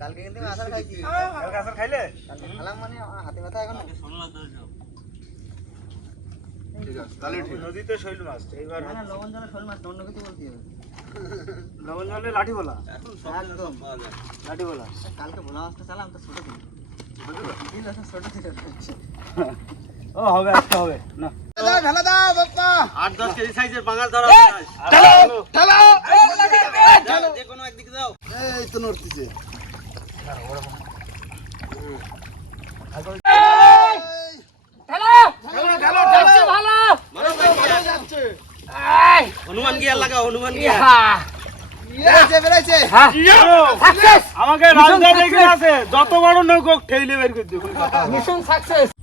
কালকে কিন্তু আসার খাইছি কালকে আসার খাইলে কালকে খেলাম মানে হাতে ব্যথা এখন ঠিক আছে তাহলে নদীতে শৈল মাছ এইবার না লবণ জলে শোল মাছ অন্য কিছু বলতে হবে লবণ জলে লাঠি বলা একদম লাঠি বলা কালকে ভোলা মাছটা চালাম তো ছোট ছিল ছোট ছিল ও হবে একটা হবে না ঢালা দাও বাপ্পা আট দশ কেজি সাইজের বাঙাল ধরা ঢালো ঢালো যে কোনো একদিকে দাও এই তো নড়তিছে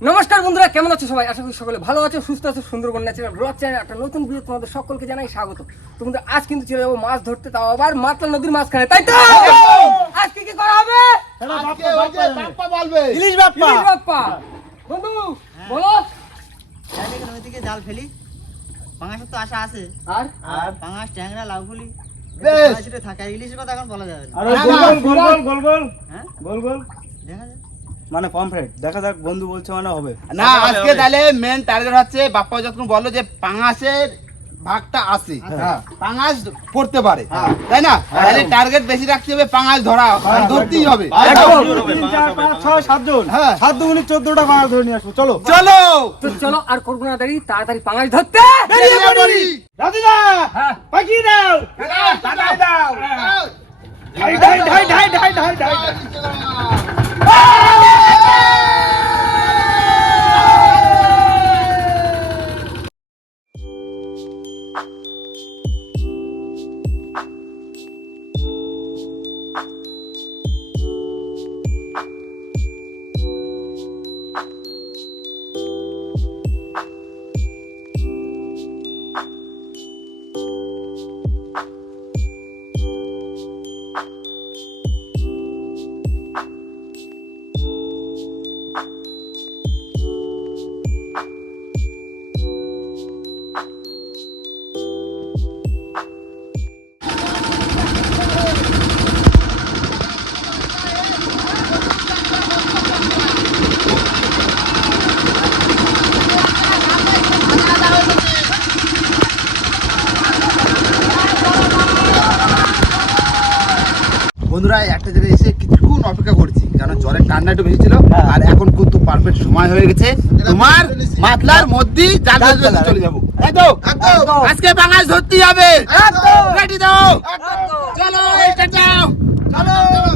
নমস্কার বন্ধুরা, কেমন আছো সবাই? আশা করি সকলে ভালো আছো, সুস্থ আছো, সুন্দরবন ন্যাচারাল ব্লগ চ্যানেল একটা নতুন ভিডিও তোমাদের সকলকে জানাই স্বাগত। তো বন্ধুরা, আজ কিন্তু চলে যাব মাছ ধরতে, তাও আবার মাতলা নদীর মাঝখানে, তাই তো? আজকে কি করা হবে? আজকে ওই যে বাপ্পা বলবে। ইলিশ বাপ্পা। ইলিশ বাপ্পা। বন্ধু বলো। জাল ফেলি। পাঙাশের তো আশা আছে। আর? আর পাঙাশ ট্যাংরা লাউগুলি বেশ। থাকে। ইলিশের কথা এখন বলা যাবে না। আর গোল গোল গোল গোল গোল গোল হ্যাঁ? গোল গোল। দেখা যায় মানে পমফ্রেট দেখা যাক বন্ধু বলছে মানে হবে। না আজকে তাহলে মেন টার্গেট হচ্ছে বাপ্পা যখন বলল যে পাঙাশের ভাগটা আছে। হ্যাঁ পাঙাশ পড়তে পারে। তাই না? তাহলে টার্গেট বেশি রাখতে হবে পাঙাশ ধরা। ধরতেই হবে। সাতজন। হ্যাঁ। সাত দুগুনি চোদ্দটা মাছ ধরে নিয়ে আসব। চলো। চলো! তো চলো আর করব না দাঁড়িয়ে তাড়াতাড়ি পাঙাশ ধরতে। রাজুদা হ্যাঁ। দাও। দাও। দাও। ঢাই ঢাই ঢাই ঢাই ঢাই ঢাই ঢাই। বন্ধুরা একটা জায়গায় এসে কিছুক্ষণ অপেক্ষা করছি কারণ জ্বরের ঠান্ডা একটু বেশি ছিল হ্যাঁ। আর এখন কিন্তু পারফেক্ট সময় হয়ে গেছে। তোমার মাতলার মধ্যে চলে যাব। আজকে বাঙাল ধরতেই হবে। রেডি দাও। চলো চলো।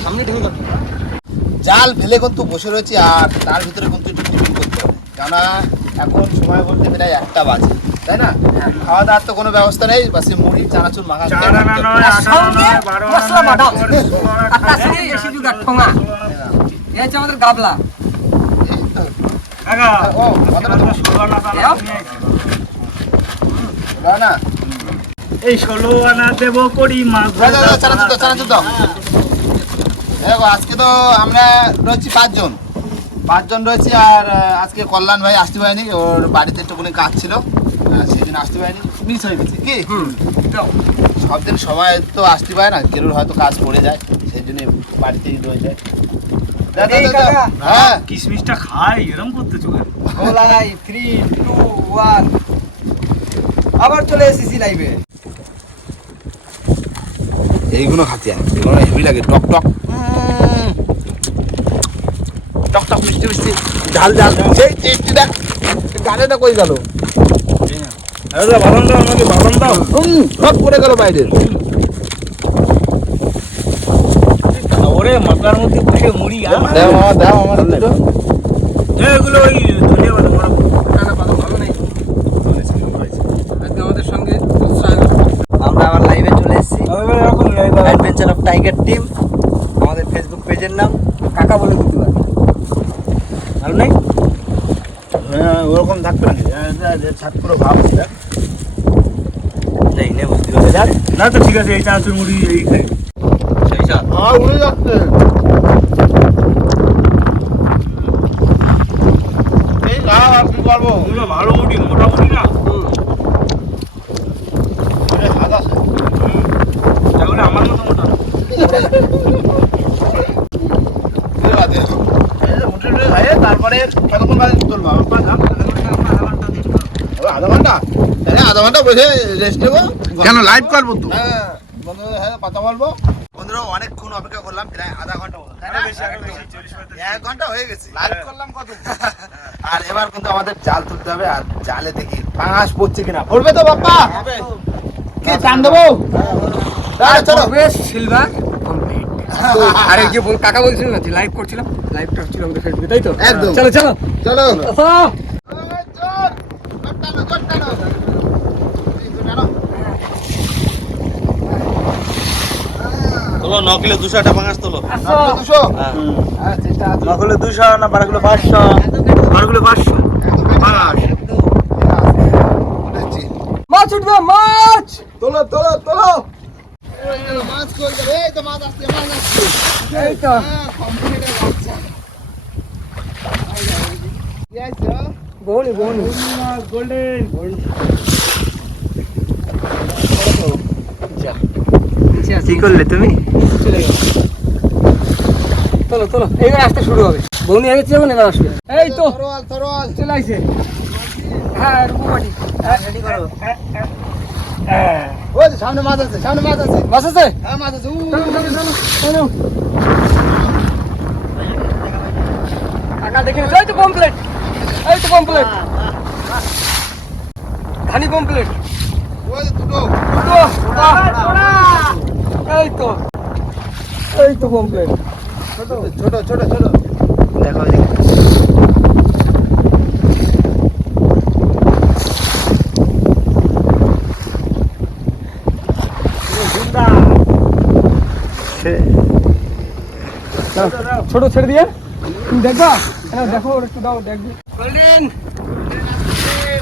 সামনে ঢেকে গেল জাল ফেলে কিন্তু বসে রয়েছি আর তার ভিতরে কিন্তু একটু করতে হবে। কেননা এখন সময় বলতে প্রায় একটা বাজে তাই না? খাওয়া দাওয়ার তো কোনো ব্যবস্থা নেই বাস মুড়ি চানাচুর মাখা আর আমাদের গাবলা। ও, না। এই ষোলো আনা দেবো করি মাছ চানাচুর চানাচুর দাও দেখো আজকে তো আমরা রয়েছি পাঁচজন। পাঁচজন রয়েছি আর আজকে কল্যাণ ভাই আসতে পারেনি ওর বাড়িতে একটুখানি কাজ ছিল। সেই জন্য আসতে পারেনি মিস হয়ে গেছে কি। সব দিন সবাই তো আসতে পারে না কেরুর হয়তো কাজ পড়ে যায় সেই জন্য বাড়িতেই রয়ে যায়। হ্যাঁ। কিশমিশটা খাই এরম করতেছো কেন? গোলাই থ্রি টু ওয়ান আবার চলে এসেছি লাইভে এইগুলো খাতে এগুলো হেভি লাগে টক টক। টক টক মিষ্টি মিষ্টি। ঝাল ঝাল। সেই টেস্টি দেখ গানে না কই গেল? আরে বাদাম দাও আমাকে বাদাম দাও সব পড়ে গেল বাইরে। ওরে মশলার মধ্যে বসে মুড়ি দাও মামা দাও আমার এগুলো ওই ধনিয়া বাদাম ওরা না না কথা ভালো নেই আজকে আমাদের সঙ্গে উৎসাহ আমরা আবার লাইভে চলে এসেছি এবার এরকম নেই দাদা। অ্যাডভেঞ্চার অফ টাইগার টিম আমাদের ফেসবুক পেজের নাম কাকা বলে দিতে পারি ভালো নেই? হ্যাঁ ওরকম থাকবে নাকি? ছাট করে ভাব দেখ যাই না বুঝতে পারছি। না তো ঠিক আছে এই চানাচুর মুড়ি এই খাই। সেই সব হ্যাঁ উড়ে যাচ্ছে। এই খাও আর কি করব ওগুলো ভালো মুড়ি মোটা মুড়ি না এই হাত আছে তাহলে আমার মতো মোটা না। এই বাদে। এই যে মুঠি টুটি খাইয়ে তারপরে কতক্ষণ বাজে তোর বাবা পা খাম ও, আধা ঘণ্টা তাহলে আধা ঘণ্টা বসে রেস্ট নেব। কেন লাইভ করব তো? হ্যাঁ বন্ধুদের সাথে কথা বলব বন্ধুরা অনেকক্ষণ অপেক্ষা করলাম প্রায় আধা ঘণ্টা মতো তাই না? এক ঘণ্টা হয়ে গেছে। লাইভ করলাম কত? আর এবার কিন্তু আমাদের জাল তুলতে হবে আর জালে দেখি পাঁচ পড়ছে কিনা। পড়বে তো বাপ্পা। কি টান দেবো? চলো। বেশ সিলভার কমপ্লিট যে বল কাকা বলছিল না যে লাইভ করছিলাম? লাইভটা হচ্ছিল আমাদের ফেসবুকে তাই তো? একদম। চলো চলো। চলো। আসো। তোলো ন কিলো একটা পাঙাশ তোলো। দুশো হ্যাঁ নকলে দুশো না বারোগুলো পাঁচশো বারোগুলো পাঁচশো পাঁচ মাছ উঠবে মাছ তোলো তোলো তোলো মাছ কই যাবে এই তো মাছ আসছে মাছ আসছে এই তো হ্যাঁ কমপ্লিট বাচ্চা কি আছে বউনি বউনি গোল্ডেন কি করলে তুমি? চলে চলো এইবার আসতে শুরু হবে। বউনি আগে না আসবে। এই তো চলে আসছে হ্যাঁ রূপমাটি রেডি করো। ওই সামনে মাছ আছে সামনে মাছ আছে। বাস আছে? হ্যাঁ মাছ আছে। চলো, চলো, চলো, চলো। টাকা দেখে এই তো কমপ্লিট এই তো কমপ্লিট ধানি কমপ্লিট ওই যে দুটো। এই তো। এই তো কমপ্লিট ছোট ছোট ছোট ছোট। দেখো ছোট ছেড়ে দিয়ে। দেখবা? হ্যাঁ দেখো একটু দাও দেখবি। গোল্ডেন।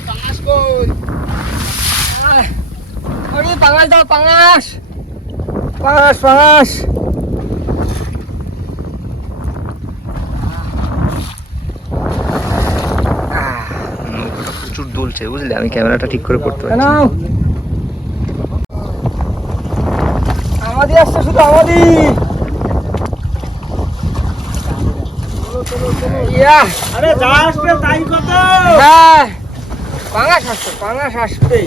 পাঁচ কই? আরে পাঙাশ দাও পাঙাশ। পাঙাশ পাঙাশ প্রচুর দুলছে বুঝলে? আমি ক্যামেরাটা ঠিক করে করতে পারছি নাও আমাদের আসছে শুধু আমাদের ইয়া। আরে যা আসবে তাই কত হ্যাঁ। পাঙাশ আসছে পাঙাশ আসবেই।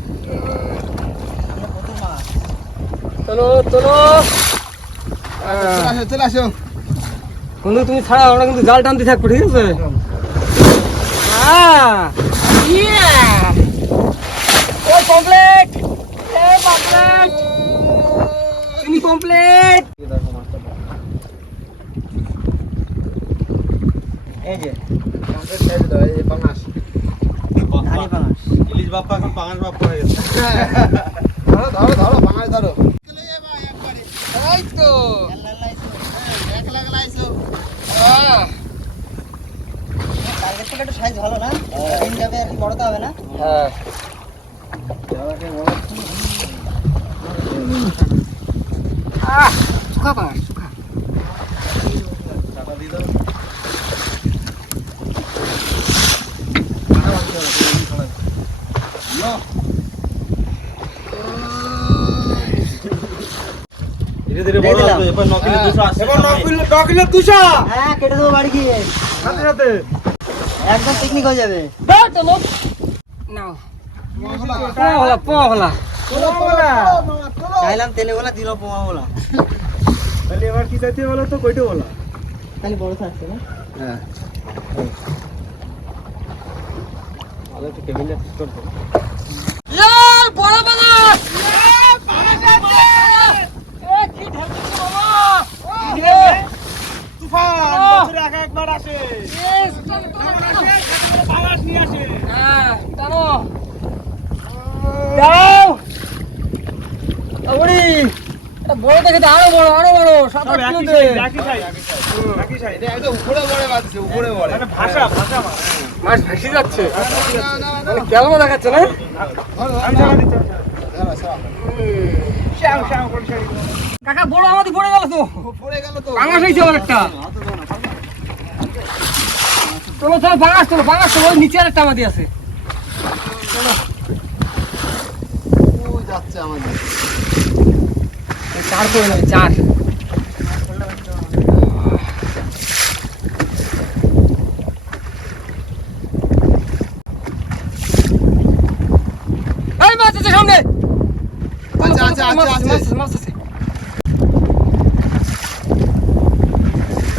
চলো চলো চলে আসো। বন্ধু তুমি ছাড়া আমরা কিন্তু জাল টানতে থাকব ঠিক আছে? হ্যাঁ ও কমপ্লিট এ তুমি কমপ্লিট এই যে এই পাঙাশ। ধানি পাঙাশ। ইলিশ বাপ্পা এখন পাঙাশ বাপ্পা হয়ে গেছে। ধরো ধরো ধরো পাঙাশ ধরো। এই তো এক লাখ লাইছো? কালকের থেকে একটু সাইজ ভালো না যাবে আর কি বড়টা হবে না হ্যাঁ। আহ সুখা পাস সুখা টাকা দিয়ে দাও। ধীরে ধীরে বড়। হবে এবার আসছে এবার দুশো! হ্যাঁ কেটে দেবো বাড়ি গিয়ে। সাথে সাথে একদম পিকনিক হয়ে যাবে। দাও নাও চাইলাম তেলে বলা দিল পোমা বলা তাহলে এবার কি চাইতে বলো তো কইটা বলো। তাহলে বড় থাকছে না? হ্যাঁ। করতে ইয়ার বড় বাগাস এ কি ঢেলছিস বাবা এ তুফান বছরে এক একবার আসে নিয়ে হ্যাঁ টানো দাও ওড়ি বড় দেখে তো আরও বড় আরও বড় সব একই সাইজ একই সাইজ একই সাইজ এটা একদম উপরে বড়ে বাজছে উপরে বড়ে মানে ভাষা ভাষা মাছ। ভেসে যাচ্ছে মানে কেমন দেখাচ্ছে না আমি টাকা দিতে কাকা বড় আমাদের পড়ে গেল তো। পড়ে গেল তো। হয়েছে অনেকটা চলো চলো বাঙাস চলো বাঙাস চলো ওই নিচে আরেকটা আমাদের আছে। চলো। যাচ্ছে আমাদের। চার করে নেবে চার এই মাছ আছে সামনে আচ্ছা, আচ্ছা, আচ্ছা, মাছ আছে, আছে। মাছ আছে, মাছ আছে।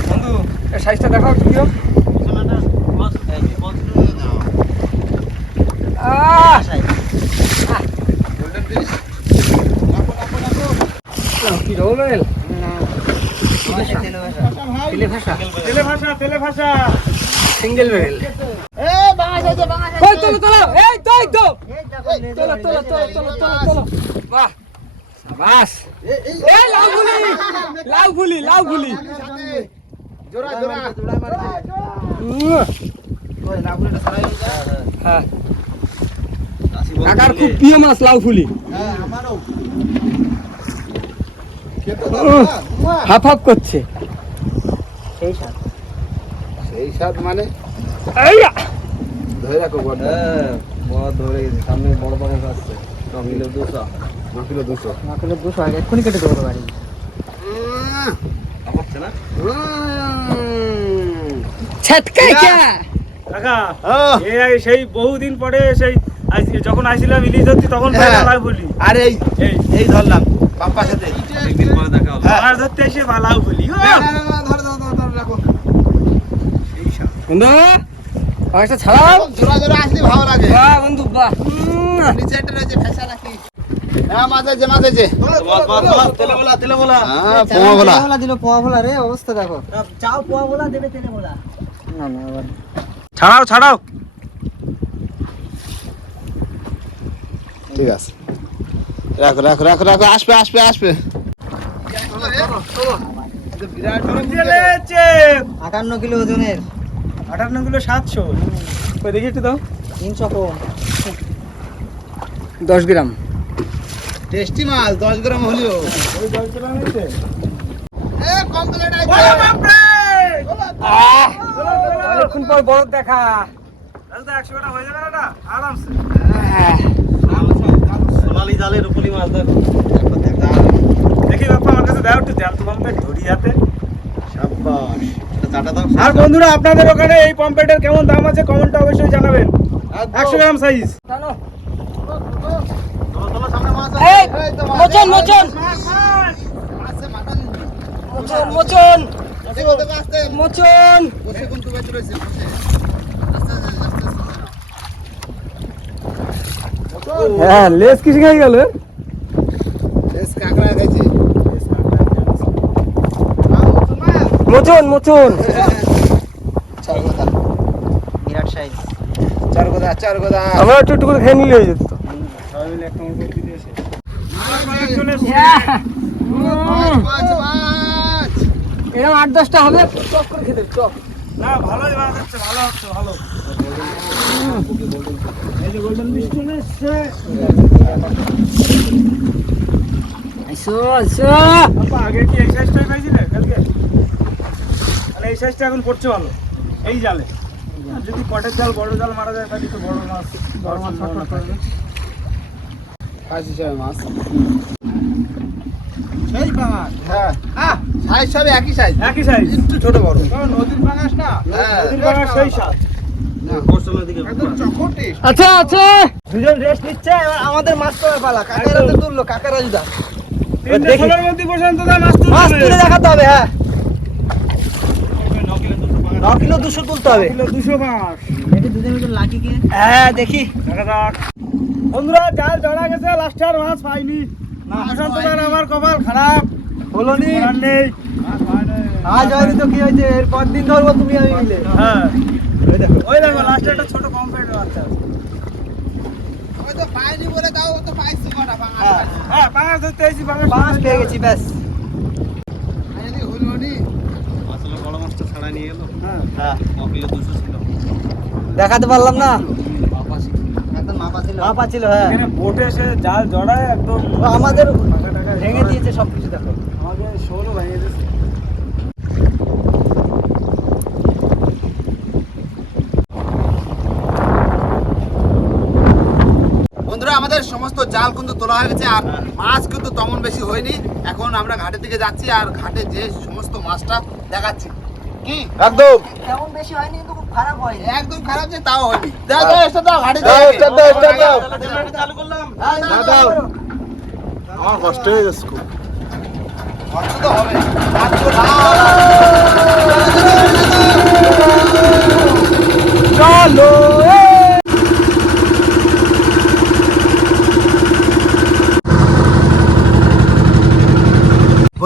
বন্ধু এই সাইজটা দেখাও একটু কিরম বিছানাটা বস এই যে বস আহ গোল্ডেন ফিশ কি সিঙ্গেল চলো চলো এই তো এই তো চলো চলো চলো চলো চলো চলো বাহ বাস এই লাউ লাউ লাউ হয়ে হ্যাঁ বলতে কাকার খুব প্রিয় মাছ লাউ ফুলি হ্যাঁ আমারও হাফ হাফ করছে। সেই সেই স্বাদ মানে? ধরে রাখো হ্যাঁ বড় ধরে সামনে বড় আসছে নকিলে দুশো। ন কিলো দুশো। মাছের দুশো আগে এক্ষুনি কেটে দেবো বাড়ি। না? কাকা এই সেই বহুদিন পরে সেই যখন আইছিলাম ইলিশ ধরতে তখন হ্যাঁ। বলি। আরে এই ধরলাম। পাপ্পার সাথে। একদিন পরে দেখা হলো হ্যাঁ। মাছ ধরতে এসে বা লাউ বলি ও! না, না, না, না, ধরো, ধরো, ধরো, ধরো, রাখো। বন্ধু একটা ছাড়াও। জোড়া জোড়া আসলে ভালো লাগে। বাহ বন্ধু বাহ। নিচে একটা রয়েছে ফেসা নাকি? হ্যাঁ তেলে বলা তেলে বলা। হ্যাঁ পোয়া বলা পোয়া দিল পোয়া ভোলা রে অবস্থা দেখো। চাও পোয়া দেবে তেলে না না ছাড়াও ছাড়াও। ঠিক আছে। রাখো রাখো রাখো রাখো আসবে আসবে আসবে। আটান্ন কিলো ওজনের। আটান্ন কিলো সাতশো। ওই দেখি একটু দাও। তিনশো কম। দশ গ্রাম। টেস্টি মাছ দশ গ্রাম হলেও। ওই দশ চলো, চলো। অনেকক্ষণ পর বরফ দেখা। একশো টাকা হয়ে যাবে? আরামসে। সোনালি জালের উপরি মাছ দেখো দেখি বাপ্পা আমার কাছে দাও একটু জ্যান্ত দেখ ধরি হাতে। আর বন্ধুরা আপনাদের ওখানে এই পম্পেটের কেমন দাম আছে কমেন্টে অবশ্যই জানাবেন। একশো গ্রাম সাইজ মোচন মোচন। মোচন মোচন। মোচন। হ্যাঁ লেস কিসে খাই গেল? মোচন মোচন। বিরাট সাইজ। চার গোদা চার গোদা আমরা একটু একটু করে খেয়ে নিলে হয়ে যেত। তো। এরকম আট দশটা হবে চক করে খেতে চক না ভালোই মাছ হচ্ছে ভালো হচ্ছে ভালো। এই আগে কি সাইজটাই পাইছিলে? কালকে? তাহলে সাইজটা এখন পড়ছে ভালো। এই জালে। যদি কটের জাল বড় জাল মারা যায় তাহলে তো বড় মাছ। বড় মাছ ছটফট করবে ফাঁস হিসাবে মাছ। সেই পাঙাশ হ্যাঁ। সাইজ সব একই সাইজ। একই সাইজ। একটু ছোট বড়। নদীর পাঙাশ না? হ্যাঁ। নদীর বাগান সেই চকটে আচ্ছা আচ্ছা। দুজন রেস্ট নিচ্ছে আমাদের মাছ পালা। কাকারা তো তুললো কাকারা জুদা মাছ তুলে দেখাতে হবে হ্যাঁ। ন কিলো দুশো তুলতে হবে। কিলো দুশো মাছ। হ্যাঁ দেখি। বন্ধুরা জাল জড়া গেছে লাস্টে আর মাছ পাইনি। আমার কপাল খারাপ। হলো নি নেই আজ হয়নি তো কি হয়েছে এরপর দিন ধরবো তুমি আমি মিলে। হ্যাঁ। ওই দেখো লাস্টে একটা ছোট কমপ্লেট বাচ্চা আছে। ওই তো পাইনি বলে দাও ও তো পাইছে কটা? পাঙাশ হ্যাঁ। হ্যাঁ পেয়ে গেছি ব্যাস। পাইনি হলো নি হ্যাঁ। দেখাতে পারলাম না। একদম মাপা ছিল। মাপা ছিল হ্যাঁ। এখানে বোটে এসে জাল জড়ায় একদম আমাদের ভেঙে দিয়েছে সব কিছু দেখো। আমাদের শোলও ভেঙে দিয়েছে। আমাদের সমস্ত জাল কিন্তু তোলা হয়ে গেছে আর মাছ কিন্তু তেমন বেশি হয়নি। এখন আমরা ঘাটের দিকে যাচ্ছি আর ঘাটে যে সমস্ত মাছটা দেখাচ্ছি। কি? একদম। তেমন বেশি হয়নি কিন্তু খুব খারাপ হয়নি। একদম খারাপ যে তাও হয়নি। দাও দাও স্টার্ট দাও ঘাটে দাও, start দাও, start দাও। চালু করলাম দাও, দাও। আমার কষ্ট হয়ে যাচ্ছে খুব। কষ্ট তো হবে। মাছ তো চলো।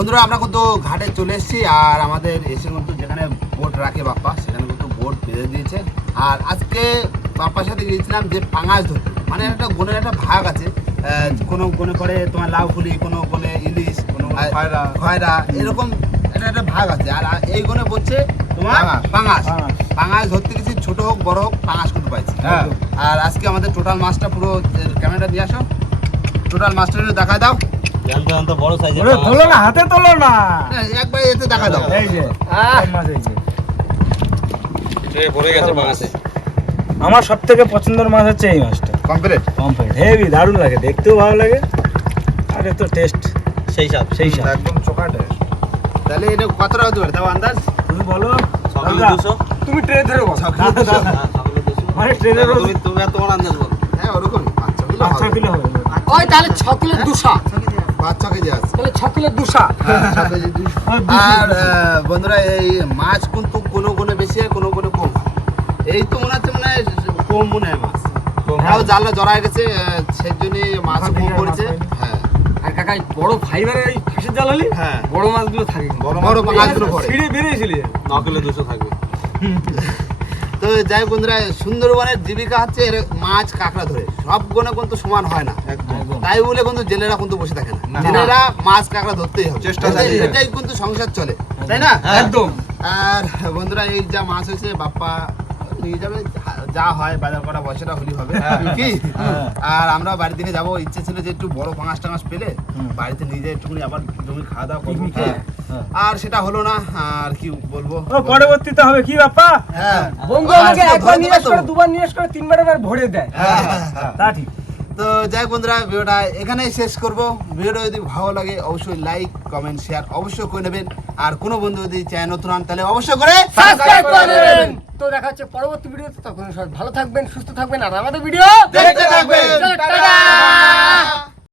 বন্ধুরা আমরা কিন্তু ঘাটে চলে এসেছি আর আমাদের এসে কিন্তু যেখানে বোট রাখে বাপ্পা সেখানে কিন্তু বোট বেঁধে দিয়েছে। আর আজকে বাপ্পার সাথে গিয়েছিলাম যে পাঙাশ ধরতে। মানে একটা গনের একটা ভাগ আছে কোনো গনে পড়ে তোমার লাউ ফুলি কোনো গনে ইলিশ কোনো খয়রা। খয়রা এরকম একটা একটা ভাগ আছে। আর এই গনে বলছে তোমার পাঙাশ। পাঙাশ। ধরতে গেছি ছোট হোক বড় হোক পাঙাশ কিন্তু পাইছি। হ্যাঁ। আর আজকে আমাদের টোটাল মাছটা পুরো ক্যামেরাটা দিয়ে আসো। টোটাল মাছটা দেখা দাও। ওরে তোলো না হাতে তোলো না। হ্যাঁ, একবার এতে দেখা দাও। এই যে মাছ এই যে। আমার সব থেকে পছন্দের মাছ হচ্ছে এই মাছটা। কমপ্লিট কমপ্লিট হেভি দারুণ লাগে দেখতেও ভালো লাগে। আর এত টেস্ট সেই সাথ সেই সাথ একদম চোখাটে। তাহলে এটা কত টাকা হতে পারে? তাও আন্দাজ? তুমি বলো। তুমি ট্রে ধরে বসো মানে ট্রেনের হ্যাঁ ওরকম। আচ্ছা কিলো পাঁচ ছ হবে। কিলো হবে। ওই তাহলে ছ কিলো দুশা। ছ কেজি আছে। তাহলে ছ কিলো দুশা হ্যাঁ, ছ কেজি দুইশো। আর বন্ধুরা এই মাছ কিন্তু কোনো কোনো বেশি হয় কোনো কোনো কম। এই তো মনে হচ্ছে মানে কম মনে হয় মাছ। তাও জালটা জড়া গেছে সেই জন্যই মাছ কম পড়েছে। হ্যাঁ। আর কাকা বড় ফাইবারের এই ফাঁসের জাল হলে হ্যাঁ। বড় মাছগুলো থাকে। বড় বড় মাছগুলো পড়ে ছিঁড়ে বেরিয়েছিলি তো যাই বন্ধুরা সুন্দরবনের জীবিকা হচ্ছে এর মাছ কাঁকড়া ধরে। সব গুণে কিন্তু সমান হয় না। তাই বলে কিন্তু জেলেরা কিন্তু বসে থাকে না। জেলেরা মাছ কাঁকড়া ধরতেই হবে। চেষ্টা এটাই- কিন্তু সংসার চলে। তাই না? একদম আর বন্ধুরা এই যা মাছ হয়েছে বাপ্পা নিয়ে যাবে যা হয় বাজার করা পয়সাটা হলি হবে। কি? আর আমরা বাড়ির দিনে যাব ইচ্ছে ছিল যে একটু বড় পাঙাশ টাঙাশ পেলে বাড়িতে নিয়ে যাই একটুখানি আবার জমি খাওয়া দাওয়া করব। আর সেটা হলো না আর কি বলব? পরবর্তীতে হবে কি বাপ্পা? হ্যাঁ। বন্ধু আমাকে একবার নিরাশ করে দুবার নিরাশ করে তিনবার এবার ভরে দেয়। হ্যাঁ, হ্যাঁ, হ্যাঁ। তা ঠিক। তো যাই বন্ধুরা ভিডিওটা এখানেই শেষ করব। ভিডিও যদি ভালো লাগে অবশ্যই লাইক কমেন্ট শেয়ার অবশ্যই করে নেবেন। আর কোনো বন্ধু যদি চায় নতুন হন তাহলে অবশ্যই করে সাবস্ক্রাইব করে নেবেন। তো দেখা হচ্ছে পরবর্তী ভিডিওতে তখন সবাই ভালো থাকবেন সুস্থ থাকবেন আর আমাদের ভিডিও দেখতে থাকবেন। টাটা!